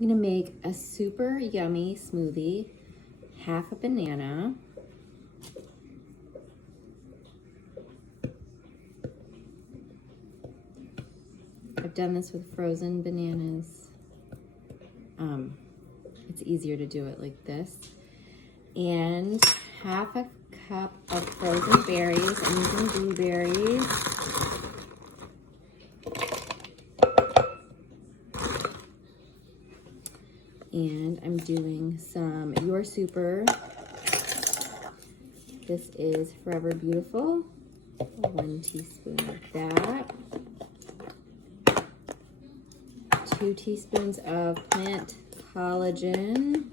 I'm gonna make a super yummy smoothie, half a banana, I've done this with frozen bananas. It's easier to do it like this. And half a cup of frozen berries. I'm using blueberries. And I'm doing some Your Super. This is Forever Beautiful. 1 teaspoon of that. 2 teaspoons of plant collagen.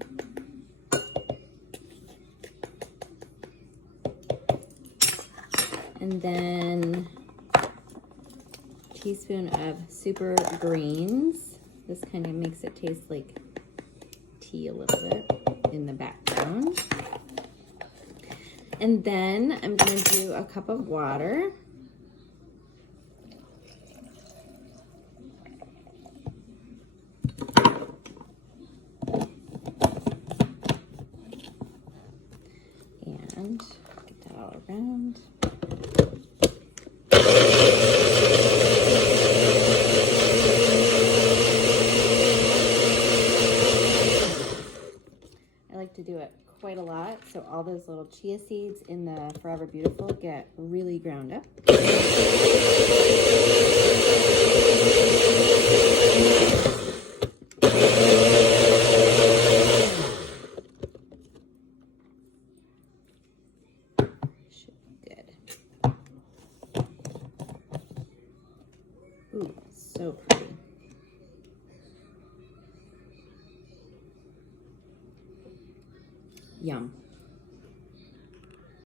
And then a teaspoon of super greens. This kind of makes it taste like tea a little bit in the background. And then I'm going to do a cup of water. And get that all around. I like to do it quite a lot, so all those little chia seeds in the Forever Beautiful get really ground up. Should be good. Ooh, so pretty. Yum.